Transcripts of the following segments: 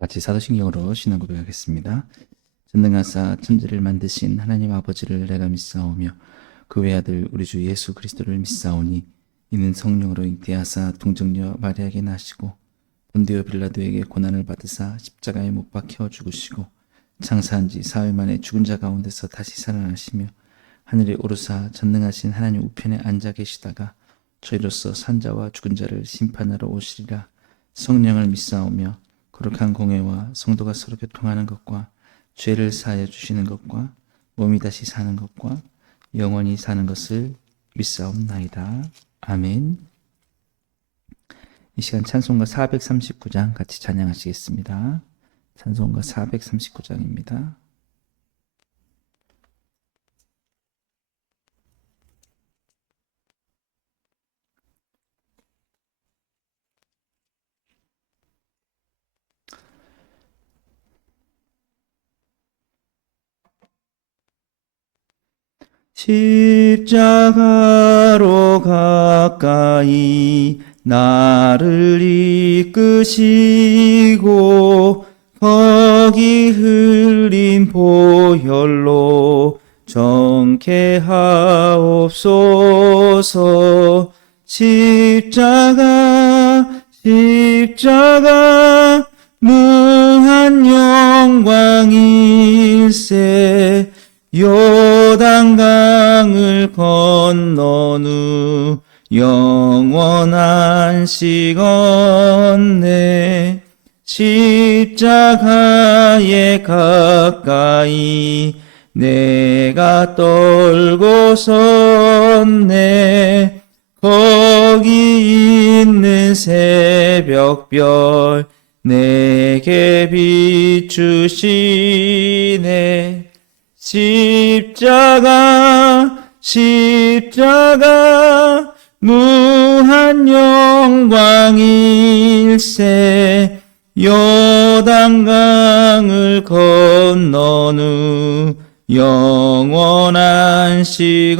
같이 사도신경으로 신앙 고백하겠습니다. 전능하사 천지를 만드신 하나님 아버지를 내가 믿사오며 그 외아들 우리 주 예수 그리스도를 믿사오니 이는 성령으로 잉태하사 동정녀 마리아에게 나시고 본디오 빌라도에게 고난을 받으사 십자가에 못 박혀 죽으시고 장사한 지 사흘 만에 죽은 자 가운데서 다시 살아나시며 하늘에 오르사 전능하신 하나님 우편에 앉아 계시다가 저희로서 산자와 죽은 자를 심판하러 오시리라. 성령을 믿사오며 거룩한 공회와 성도가 서로 교통하는 것과 죄를 사하여 주시는 것과 몸이 다시 사는 것과 영원히 사는 것을 믿사옵나이다. 아멘. 이 시간 찬송가 439장 같이 찬양하시겠습니다. 찬송가 439장입니다. 십자가로 가까이 나를 이끄시고 거기 흘린 보혈로 정케하옵소서. 십자가 무한 영광일세. 요단강을 건넌 후 영원한 시건네. 십자가에 가까이 내가 떨고 섰네. 거기 있는 새벽별 내게 비추시네. 십자가 무한 영광일세. 요단강을 건넌 후 영원한 시건네.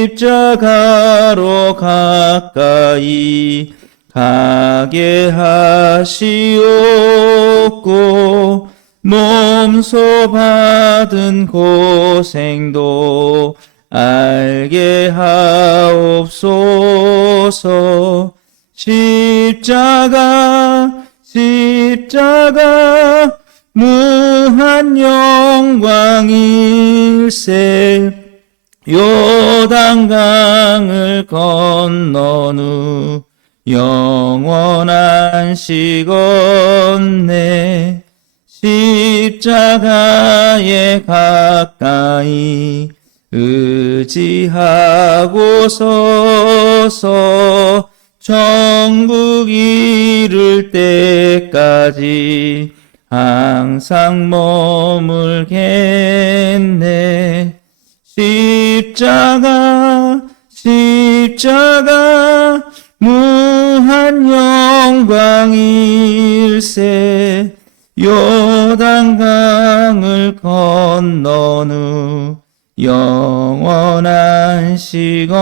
십자가로 가까이 가게 하시옵고 몸소 받은 고생도 알게 하옵소서. 십자가 무한 영광일세. 요단강을 건넌 후 영원한 시건네. 십자가에 가까이 의지하고 서서 천국 이룰 때까지 항상 머물겠네. 십자가 무한 영광일세. 요단강을 건넌 후 영원한 시건네.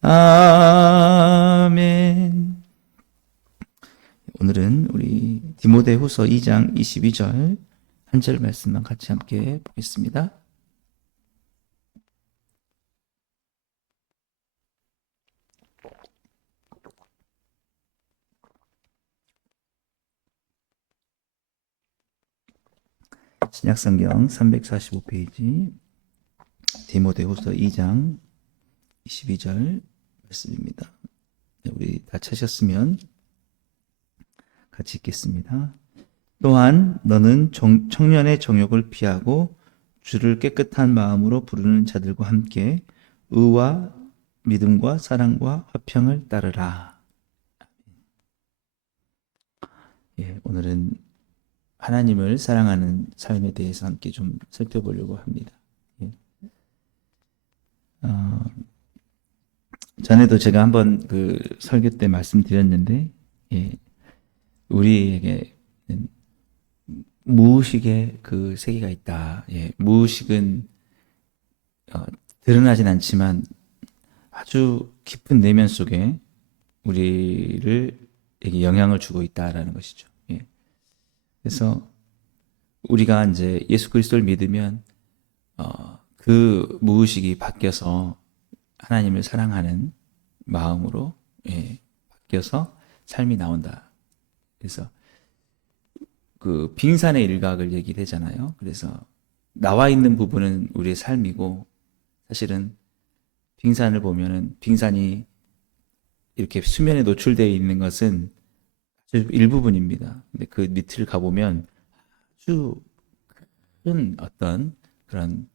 아멘. 오늘은 우리 디모데후서 2장 22절 한 절 말씀만 같이 함께 보겠습니다. 신약성경 345페이지 디모데후서 2장 22절 말씀입니다. 우리 다 찾으셨으면 같이 읽겠습니다. 또한 너는 청년의 정욕을 피하고 주를 깨끗한 마음으로 부르는 자들과 함께 의와 믿음과 사랑과 화평을 따르라. 오늘은 하나님을 사랑하는 삶에 대해서 함께 좀 살펴보려고 합니다. 전에도 제가 한번 그 설교 때 말씀드렸는데, 우리에게 무의식의 그 세계가 있다. 무의식은 드러나진 않지만 아주 깊은 내면 속에 우리를 에게 영향을 주고 있다라는 것이죠. 예. 그래서 우리가 이제 예수 그리스도를 믿으면 그 무의식이 바뀌어서 하나님을 사랑하는 마음으로 바뀌어서 삶이 나온다. 그래서 그 빙산의 일각을 얘기를 하잖아요. 그래서 나와 있는 부분은 우리의 삶이고 사실은 빙산을 보면은 빙산이 이렇게 수면에 노출되어 있는 것은 아주 일부분입니다. 근데 그 밑을 가보면 아주 큰 어떤 그런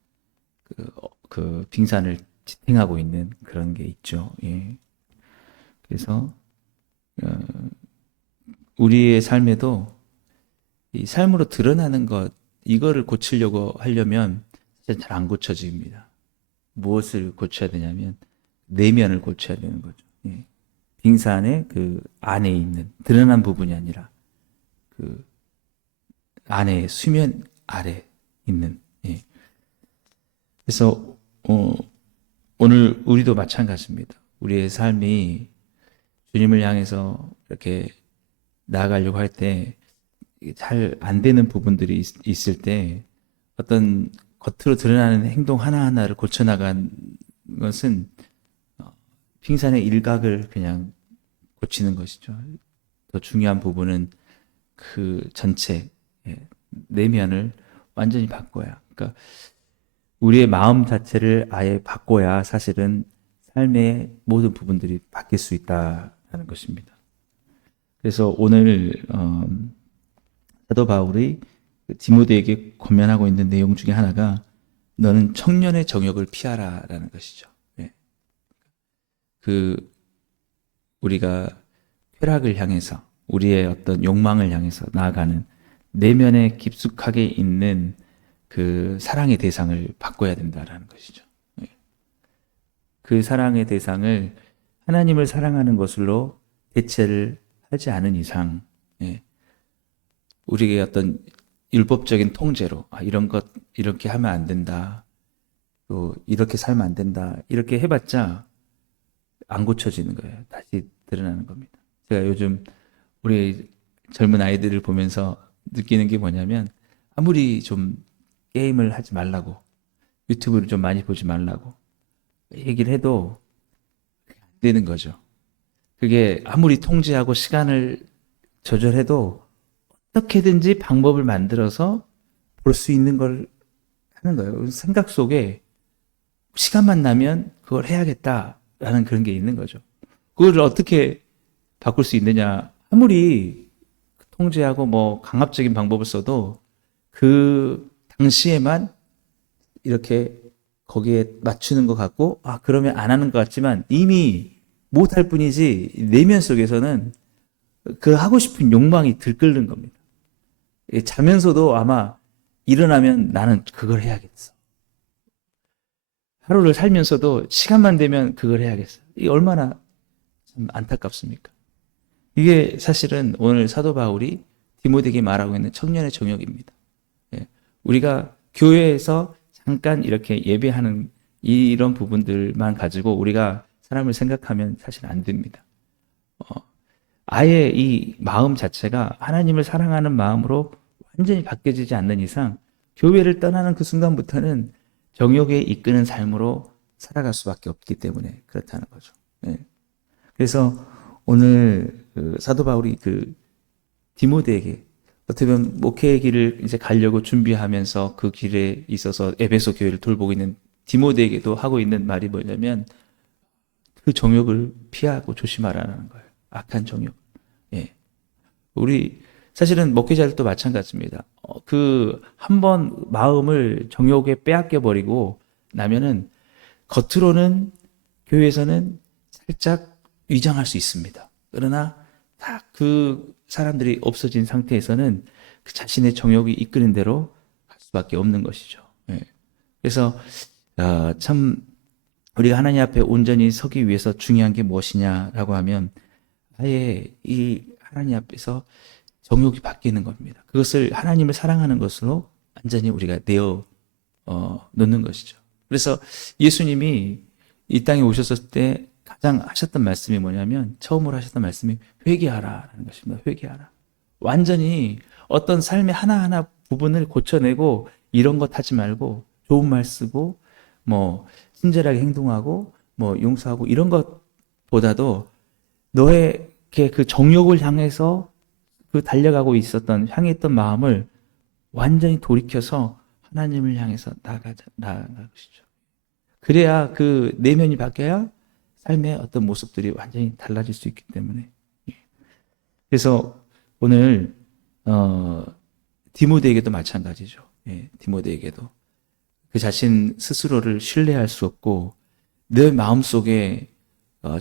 그 빙산을 지탱하고 있는 그런 게 있죠. 예. 그래서 우리의 삶에도 이 삶으로 드러나는 것 이거를 고치려고 하려면 잘 안 고쳐집니다. 무엇을 고쳐야 되냐면 내면을 고쳐야 되는 거죠. 예. 빙산의 그 안에 있는 드러난 부분이 아니라 그 안에 수면 아래 있는. 예. 그래서 오늘 우리도 마찬가지입니다. 우리의 삶이 주님을 향해서 이렇게 나아가려고 할 때 잘 안 되는 부분들이 있을 때 어떤 겉으로 드러나는 행동 하나하나를 고쳐나간 것은 빙산의 일각을 그냥 고치는 것이죠. 더 중요한 부분은 그 전체 내면을 완전히 바꿔야. 그러니까 우리의 마음 자체를 아예 바꿔야 사실은 삶의 모든 부분들이 바뀔 수 있다는 것입니다. 그래서 오늘 사도 바울이 디모데에게 권면하고 있는 내용 중에 하나가 너는 청년의 정욕을 피하라라는 것이죠. 그 우리가 쾌락을 향해서 우리의 어떤 욕망을 향해서 나아가는 내면에 깊숙하게 있는 그 사랑의 대상을 바꿔야 된다라는 것이죠. 그 사랑의 대상을 하나님을 사랑하는 것으로 대체를 하지 않은 이상 우리에게 어떤 율법적인 통제로 이런 것 이렇게 하면 안 된다. 또 이렇게 살면 안 된다. 이렇게 해봤자 안 고쳐지는 거예요. 다시 드러나는 겁니다. 제가 요즘 우리 젊은 아이들을 보면서 느끼는 게 뭐냐면 아무리 좀 게임을 하지 말라고 유튜브를 좀 많이 보지 말라고 얘기를 해도 안 되는 거죠. 그게 아무리 통제하고 시간을 조절해도 어떻게든지 방법을 만들어서 볼 수 있는 걸 하는 거예요. 생각 속에 시간만 나면 그걸 해야겠다라는 그런 게 있는 거죠. 그걸 어떻게 바꿀 수 있느냐. 아무리 통제하고 뭐 강압적인 방법을 써도 그 당시에만 이렇게 거기에 맞추는 것 같고 그러면 안 하는 것 같지만 이미 못할 뿐이지 내면 속에서는 그 하고 싶은 욕망이 들끓는 겁니다. 자면서도 아마 일어나면 나는 그걸 해야겠어. 하루를 살면서도 시간만 되면 그걸 해야겠어. 이게 얼마나 참 안타깝습니까? 이게 사실은 오늘 사도 바울이 디모데에게 말하고 있는 청년의 정욕입니다. 우리가 교회에서 잠깐 이렇게 예배하는 이런 부분들만 가지고 우리가 사람을 생각하면 사실 안 됩니다. 아예 이 마음 자체가 하나님을 사랑하는 마음으로 완전히 바뀌어지지 않는 이상 교회를 떠나는 그 순간부터는 정욕에 이끄는 삶으로 살아갈 수밖에 없기 때문에 그렇다는 거죠. 그래서 오늘 사도 바울이 그 디모데에게 어떻게 보면 목회의 길을 이제 가려고 준비하면서 그 길에 있어서 에베소 교회를 돌보고 있는 디모데에게도 하고 있는 말이 뭐냐면 그 정욕을 피하고 조심하라는 거예요. 악한 정욕. 우리 사실은 목회자들도 마찬가지입니다. 그 한 번 마음을 정욕에 빼앗겨 버리고 나면은 겉으로는 교회에서는 살짝 위장할 수 있습니다. 그러나 딱 그 사람들이 없어진 상태에서는 그 자신의 정욕이 이끄는 대로 갈 수밖에 없는 것이죠. 그래서 참 우리가 하나님 앞에 온전히 서기 위해서 중요한 게 무엇이냐라고 하면 아예 이 하나님 앞에서 정욕이 바뀌는 겁니다. 그것을 하나님을 사랑하는 것으로 완전히 우리가 내어 놓는 것이죠. 그래서 예수님이 이 땅에 오셨을 때 가장 하셨던 말씀이 뭐냐면, 처음으로 하셨던 말씀이 회개하라라는 것입니다. 회개하라. 완전히 어떤 삶의 하나하나 부분을 고쳐내고 이런 것 하지 말고 좋은 말 쓰고 뭐 친절하게 행동하고 뭐 용서하고 이런 것보다도 너의 그 정욕을 향해서 그 달려가고 있었던 향했던 마음을 완전히 돌이켜서 하나님을 향해서 나아가시죠. 그래야 그 내면이 바뀌어야 삶의 어떤 모습들이 완전히 달라질 수 있기 때문에. 그래서 오늘 디모데에게도 마찬가지죠. 예, 디모데에게도 그 자신 스스로를 신뢰할 수 없고 내 마음속에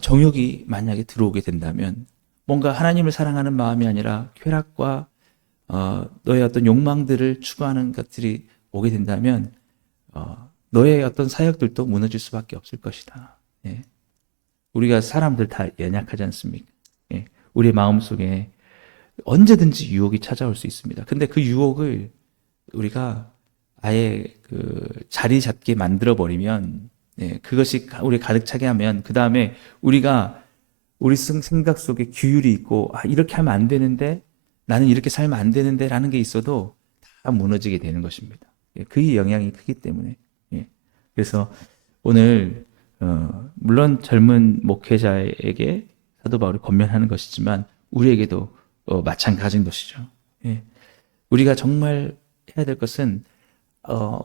정욕이 만약에 들어오게 된다면 뭔가 하나님을 사랑하는 마음이 아니라 쾌락과 너의 어떤 욕망들을 추구하는 것들이 오게 된다면 너의 어떤 사역들도 무너질 수밖에 없을 것이다. 예. 우리가 사람들 다 연약하지 않습니까? 예. 우리의 마음속에 언제든지 유혹이 찾아올 수 있습니다. 근데 그 유혹을 우리가 아예 그 자리 잡게 만들어 버리면, 예, 그것이 우리 가득 차게 하면 그 다음에 우리가 우리 생각 속에 규율이 있고 이렇게 하면 안 되는데 나는 이렇게 살면 안 되는데 라는 게 있어도 다 무너지게 되는 것입니다. 예, 그 영향이 크기 때문에. 예. 그래서 오늘 물론 젊은 목회자에게 사도 바울이 권면하는 것이지만 우리에게도 마찬가지인 것이죠. 예. 우리가 정말 해야 될 것은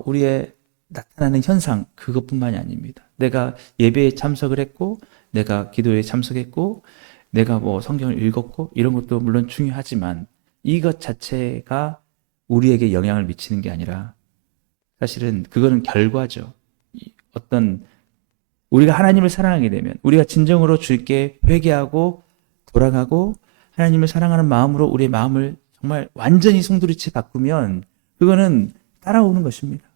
우리의 나타나는 현상 그것뿐만이 아닙니다. 내가 예배에 참석을 했고 내가 기도에 참석했고 내가 뭐 성경을 읽었고 이런 것도 물론 중요하지만 이것 자체가 우리에게 영향을 미치는 게 아니라 사실은 그거는 결과죠. 어떤 우리가 하나님을 사랑하게 되면 우리가 진정으로 주께 회개하고 돌아가고 하나님을 사랑하는 마음으로 우리의 마음을 정말 완전히 송두리째 바꾸면 그거는 따라오는 것입니다.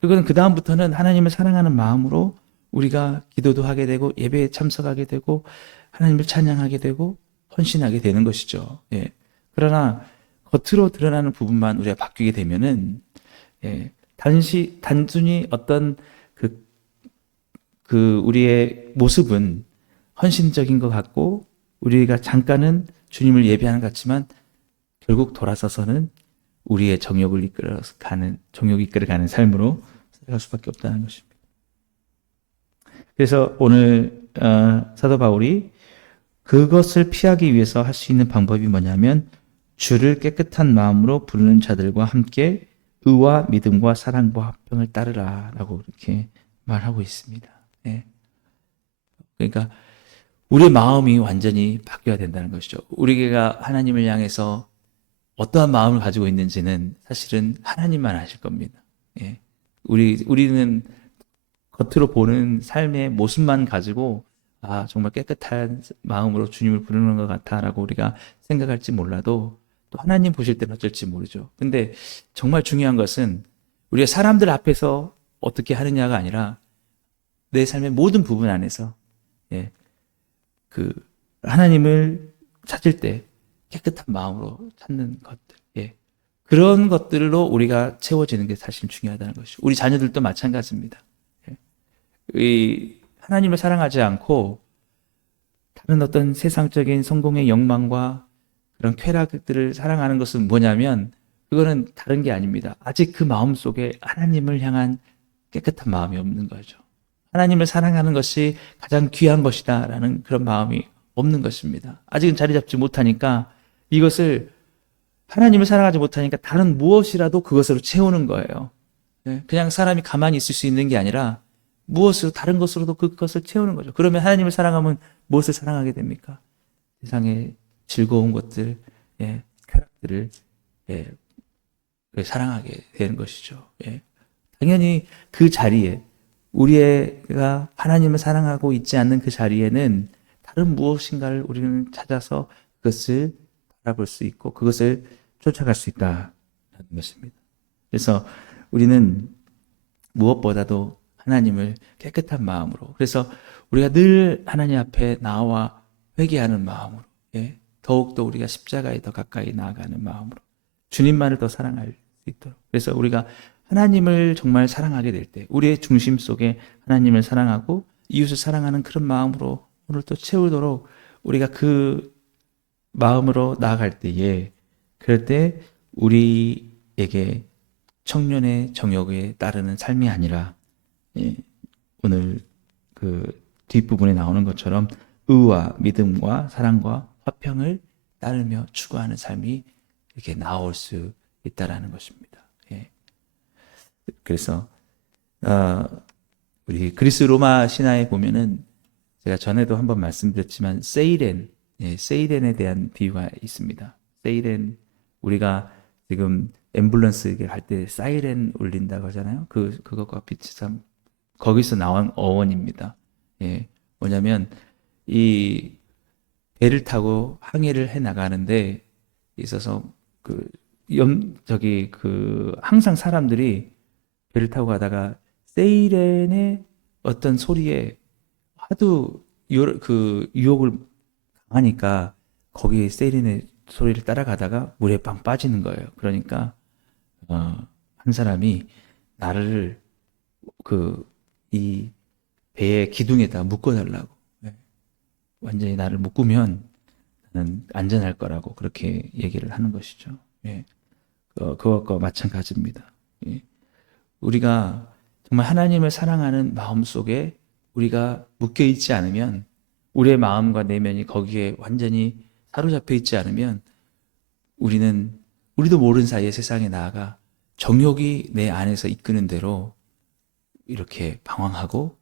그거는 그 다음부터는 하나님을 사랑하는 마음으로 우리가 기도도 하게 되고 예배에 참석하게 되고 하나님을 찬양하게 되고 헌신하게 되는 것이죠. 예. 그러나 겉으로 드러나는 부분만 우리가 바뀌게 되면은 예, 단순히 어떤 그 우리의 모습은 헌신적인 것 같고 우리가 잠깐은 주님을 예배하는 것 같지만 결국 돌아서서는 우리의 정욕이 이끌어가는 삶으로 살아갈 수밖에 없다는 것입니다. 그래서 오늘 사도 바울이 그것을 피하기 위해서 할 수 있는 방법이 뭐냐면 주를 깨끗한 마음으로 부르는 자들과 함께 의와 믿음과 사랑과 화평을 따르라 라고 이렇게 말하고 있습니다. 예. 그러니까 우리의 마음이 완전히 바뀌어야 된다는 것이죠. 우리가 하나님을 향해서 어떠한 마음을 가지고 있는지는 사실은 하나님만 아실 겁니다. 예. 우리는 겉으로 보는 삶의 모습만 가지고 정말 깨끗한 마음으로 주님을 부르는 것 같아라고 우리가 생각할지 몰라도 또 하나님 보실 때는 어쩔지 모르죠. 근데 정말 중요한 것은 우리가 사람들 앞에서 어떻게 하느냐가 아니라 내 삶의 모든 부분 안에서 예, 그 하나님을 찾을 때 깨끗한 마음으로 찾는 것들, 예, 그런 것들로 우리가 채워지는 게 사실 중요하다는 것이죠. 우리 자녀들도 마찬가지입니다. 이 하나님을 사랑하지 않고 다른 어떤 세상적인 성공의 욕망과 그런 쾌락들을 사랑하는 것은 뭐냐면 그거는 다른 게 아닙니다. 아직 그 마음 속에 하나님을 향한 깨끗한 마음이 없는 거죠. 하나님을 사랑하는 것이 가장 귀한 것이다라는 그런 마음이 없는 것입니다. 아직은 자리 잡지 못하니까 이것을 하나님을 사랑하지 못하니까 다른 무엇이라도 그것으로 채우는 거예요. 그냥 사람이 가만히 있을 수 있는 게 아니라 무엇으로 다른 것으로도 그것을 채우는 거죠. 그러면 하나님을 사랑하면 무엇을 사랑하게 됩니까? 세상의 즐거운 것들, 예, 쾌락들을 예, 사랑하게 되는 것이죠. 예. 당연히 그 자리에 우리가 하나님을 사랑하고 있지 않는 그 자리에는 다른 무엇인가를 우리는 찾아서 그것을 바라볼 수 있고 그것을 쫓아갈 수 있다는 것입니다. 그래서 우리는 무엇보다도 하나님을 깨끗한 마음으로, 그래서 우리가 늘 하나님 앞에 나와 회개하는 마음으로, 예, 더욱더 우리가 십자가에 더 가까이 나아가는 마음으로 주님만을 더 사랑할 수 있도록, 그래서 우리가 하나님을 정말 사랑하게 될 때 우리의 중심 속에 하나님을 사랑하고 이웃을 사랑하는 그런 마음으로 오늘 또 채우도록 우리가 그 마음으로 나아갈 때에, 그럴 때 우리에게 청년의 정욕에 따르는 삶이 아니라, 예, 오늘 그 뒷부분에 나오는 것처럼 의와 믿음과 사랑과 화평을 따르며 추구하는 삶이 이렇게 나올 수 있다라는 것입니다. 예. 그래서 우리 그리스 로마 신화에 보면은 제가 전에도 한번 말씀드렸지만 세이렌, 세이렌에 대한 비유가 있습니다. 세이렌, 우리가 지금 앰뷸런스 갈 때 사이렌 울린다고 하잖아요. 그것과 비슷한, 거기서 나온 어원입니다. 예, 뭐냐면 이 배를 타고 항해를 해 나가는데 있어서 항상 사람들이 배를 타고 가다가 세이렌의 어떤 소리에 하도 유혹을 강하니까 거기 세이렌의 소리를 따라가다가 물에 빵 빠지는 거예요. 그러니까 한 사람이 나를 이 배의 기둥에다 묶어달라고, 완전히 나를 묶으면 나는 안전할 거라고 그렇게 얘기를 하는 것이죠. 그것과 마찬가지입니다. 우리가 정말 하나님을 사랑하는 마음 속에 우리가 묶여 있지 않으면, 우리의 마음과 내면이 거기에 완전히 사로잡혀 있지 않으면 우리도 모르는 사이에 세상에 나아가 정욕이 내 안에서 이끄는 대로 이렇게 방황하고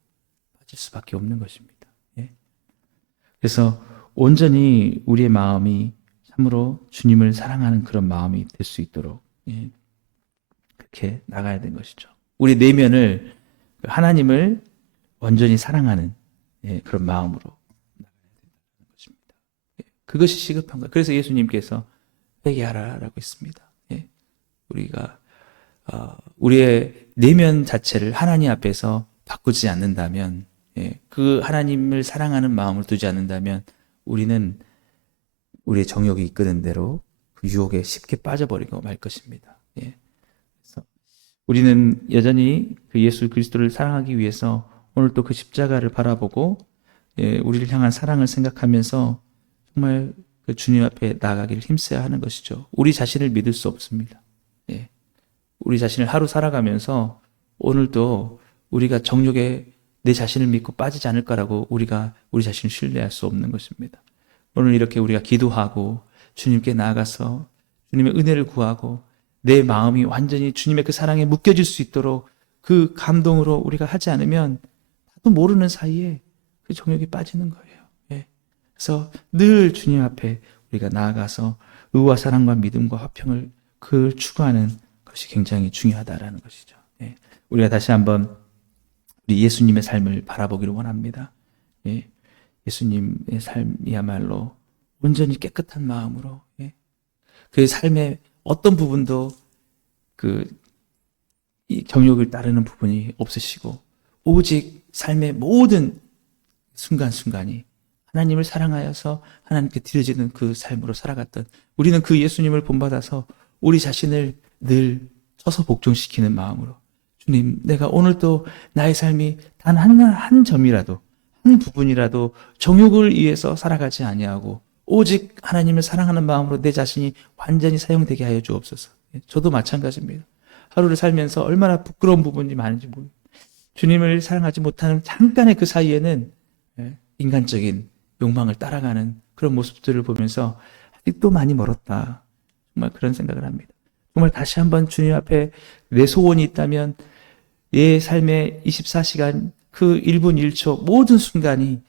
빠질 수밖에 없는 것입니다. 그래서 온전히 우리의 마음이 참으로 주님을 사랑하는 그런 마음이 될 수 있도록 그렇게 나가야 되는 것이죠. 우리 내면을, 하나님을 온전히 사랑하는 그런 마음으로 나가야 된다는 것입니다. 그것이 시급한 거예요. 그래서 예수님께서 회개하라라고 했습니다. 우리가 우리의 내면 자체를 하나님 앞에서 바꾸지 않는다면, 그 하나님을 사랑하는 마음을 두지 않는다면 우리는 우리의 정욕이 이끄는 대로 그 유혹에 쉽게 빠져버리고 말 것입니다. 그래서 우리는 여전히 그 예수 그리스도를 사랑하기 위해서 오늘 또 그 십자가를 바라보고 우리를 향한 사랑을 생각하면서 정말 그 주님 앞에 나아가기를 힘써야 하는 것이죠. 우리 자신을 믿을 수 없습니다. 우리 자신을 하루 살아가면서 오늘도 우리가 정욕에 내 자신을 믿고 빠지지 않을 거라고 우리가 우리 자신을 신뢰할 수 없는 것입니다. 오늘 이렇게 우리가 기도하고 주님께 나아가서 주님의 은혜를 구하고 내 마음이 완전히 주님의 그 사랑에 묶여질 수 있도록 그 감동으로 우리가 하지 않으면 나도 모르는 사이에 그 정욕이 빠지는 거예요. 그래서 늘 주님 앞에 우리가 나아가서 의와 사랑과 믿음과 화평을 그걸 추구하는 것이 굉장히 중요하다라는 것이죠. 우리가 다시 한번 우리 예수님의 삶을 바라보기를 원합니다. 예수님의 삶이야말로 온전히 깨끗한 마음으로 그의 삶의 어떤 부분도 이 정욕을 따르는 부분이 없으시고 오직 삶의 모든 순간순간이 하나님을 사랑하여서 하나님께 드려지는 그 삶으로 살아갔던, 우리는 그 예수님을 본받아서 우리 자신을 늘 쳐서 복종시키는 마음으로, 주님, 내가 오늘도 나의 삶이 단 한 점이라도, 한 부분이라도 정욕을 위해서 살아가지 아니하고 오직 하나님을 사랑하는 마음으로 내 자신이 완전히 사용되게 하여 주옵소서. 저도 마찬가지입니다. 하루를 살면서 얼마나 부끄러운 부분이 많은지 모릅니다. 주님을 사랑하지 못하는 잠깐의 그 사이에는 인간적인 욕망을 따라가는 그런 모습들을 보면서 아직도 많이 멀었다, 정말 그런 생각을 합니다. 정말 다시 한번 주님 앞에 내 소원이 있다면 내 삶의 24시간 그 1분 1초 모든 순간이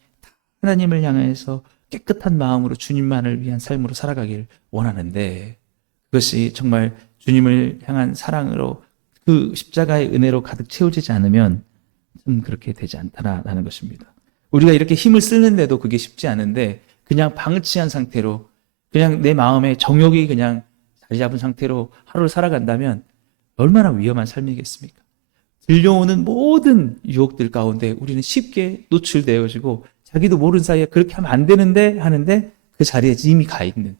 하나님을 향해서 깨끗한 마음으로 주님만을 위한 삶으로 살아가길 원하는데, 그것이 정말 주님을 향한 사랑으로 그 십자가의 은혜로 가득 채워지지 않으면 좀 그렇게 되지 않다라는 것입니다. 우리가 이렇게 힘을 쓰는데도 그게 쉽지 않은데 그냥 방치한 상태로, 그냥 내 마음에 정욕이 그냥 자리 잡은 상태로 하루를 살아간다면 얼마나 위험한 삶이겠습니까? 들려오는 모든 유혹들 가운데 우리는 쉽게 노출되어지고 자기도 모르는 사이에 그렇게 하면 안 되는데 하는데 그 자리에 이미 가 있는,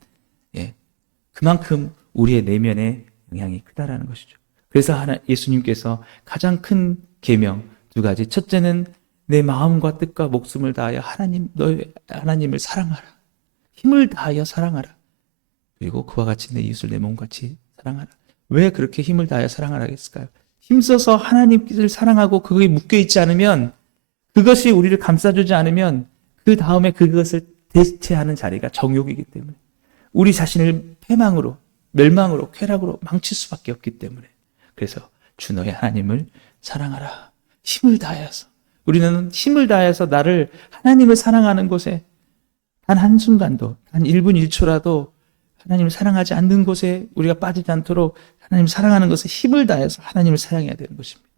그만큼 우리의 내면의 영향이 크다라는 것이죠. 그래서 예수님께서 가장 큰 계명 두 가지, 첫째는 내 마음과 뜻과 목숨을 다하여 너의 하나님을 사랑하라. 힘을 다하여 사랑하라. 그리고 그와 같이 내 이웃을 내 몸같이 사랑하라. 왜 그렇게 힘을 다하여 사랑하라 했을까요? 힘써서 하나님을 사랑하고 그거에 묶여있지 않으면, 그것이 우리를 감싸주지 않으면 그 다음에 그것을 대체하는 자리가 정욕이기 때문에, 우리 자신을 패망으로, 멸망으로, 쾌락으로 망칠 수밖에 없기 때문에, 그래서 주 너의 하나님을 사랑하라. 힘을 다하여서. 우리는 힘을 다해서 나를, 하나님을 사랑하는 곳에 단 한순간도, 단 1분 1초라도 하나님을 사랑하지 않는 곳에 우리가 빠지지 않도록 하나님을 사랑하는 것에 힘을 다해서 하나님을 사랑해야 되는 것입니다.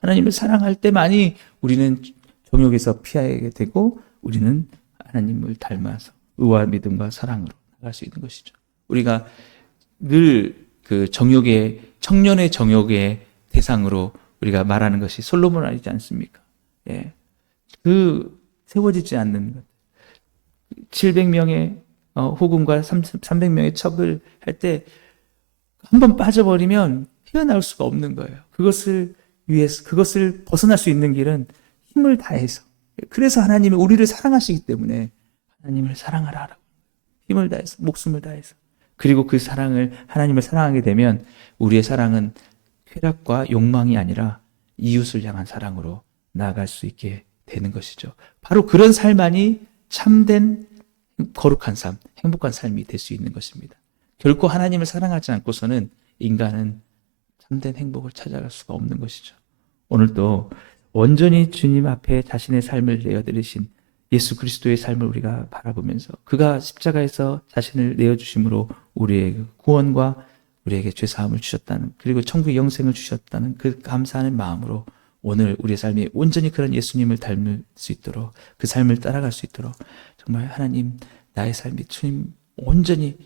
하나님을 사랑할 때만이 우리는 정욕에서 피하게 되고, 우리는 하나님을 닮아서 의와 믿음과 사랑으로 나갈 수 있는 것이죠. 우리가 늘 그 정욕의, 청년의 정욕의 대상으로 우리가 말하는 것이 솔로몬 아니지 않습니까? 예. 그 세워지지 않는 것. 700명의 호군과 300명의 첩을 할 때 한 번 빠져버리면 헤어나올 수가 없는 거예요. 그것을 위해서, 그것을 벗어날 수 있는 길은 힘을 다해서. 그래서 하나님이 우리를 사랑하시기 때문에 하나님을 사랑하라. 힘을 다해서, 목숨을 다해서. 그리고 그 사랑을, 하나님을 사랑하게 되면 우리의 사랑은 쾌락과 욕망이 아니라 이웃을 향한 사랑으로 나아갈 수 있게 되는 것이죠. 바로 그런 삶만이 참된 거룩한 삶, 행복한 삶이 될 수 있는 것입니다. 결코 하나님을 사랑하지 않고서는 인간은 참된 행복을 찾아갈 수가 없는 것이죠. 오늘도 온전히 주님 앞에 자신의 삶을 내어드리신 예수 그리스도의 삶을 우리가 바라보면서, 그가 십자가에서 자신을 내어주심으로 우리의 구원과 우리에게 죄사함을 주셨다는, 그리고 천국의 영생을 주셨다는 그 감사하는 마음으로 오늘 우리의 삶이 온전히 그런 예수님을 닮을 수 있도록, 그 삶을 따라갈 수 있도록, 정말 하나님, 나의 삶이 주님 온전히,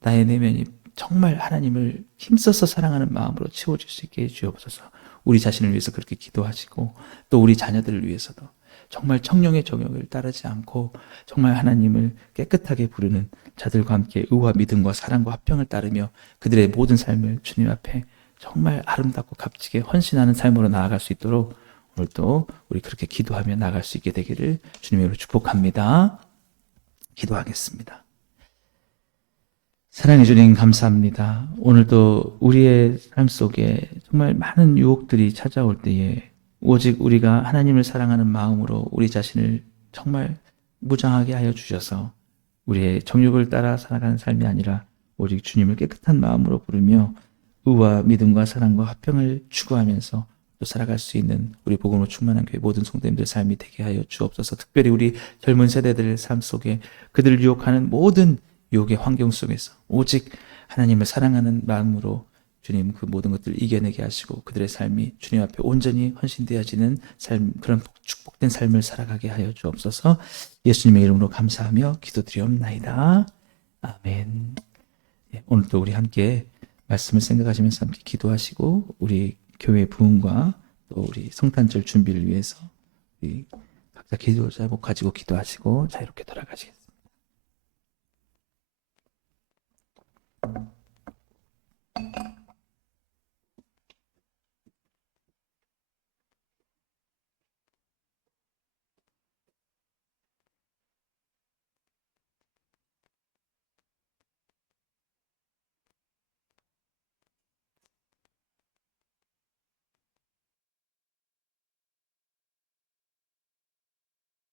나의 내면이 정말 하나님을 힘써서 사랑하는 마음으로 채워질 수 있게 해주옵소서. 우리 자신을 위해서 그렇게 기도하시고, 또 우리 자녀들을 위해서도 정말 청령의 정욕을 따르지 않고 정말 하나님을 깨끗하게 부르는 자들과 함께 의와 믿음과 사랑과 화평을 따르며 그들의 모든 삶을 주님 앞에 정말 아름답고 값지게 헌신하는 삶으로 나아갈 수 있도록 오늘도 우리 그렇게 기도하며 나아갈 수 있게 되기를 주님으로 축복합니다. 기도하겠습니다. 사랑해 주님 감사합니다. 오늘도 우리의 삶 속에 정말 많은 유혹들이 찾아올 때에 오직 우리가 하나님을 사랑하는 마음으로 우리 자신을 정말 무장하게 하여 주셔서 우리의 정욕을 따라 살아가는 삶이 아니라 오직 주님을 깨끗한 마음으로 부르며 의와 믿음과 사랑과 화평을 추구하면서 또 살아갈 수 있는 우리 복음으로 충만한 교회 모든 성도님들 삶이 되게 하여 주옵소서. 특별히 우리 젊은 세대들의 삶 속에 그들을 유혹하는 모든 유혹의 환경 속에서 오직 하나님을 사랑하는 마음으로 주님 그 모든 것들을 이겨내게 하시고 그들의 삶이 주님 앞에 온전히 헌신되어지는 삶, 그런 축복된 삶을 살아가게 하여 주옵소서. 예수님의 이름으로 감사하며 기도드리옵나이다. 아멘. 오늘도 우리 함께 말씀을 생각하시면서 함께 기도하시고 우리 교회 부흥과 또 우리 성탄절 준비를 위해서 우리 각자 기도 제목 가지고 기도하시고 자유롭게 돌아가시겠습니다.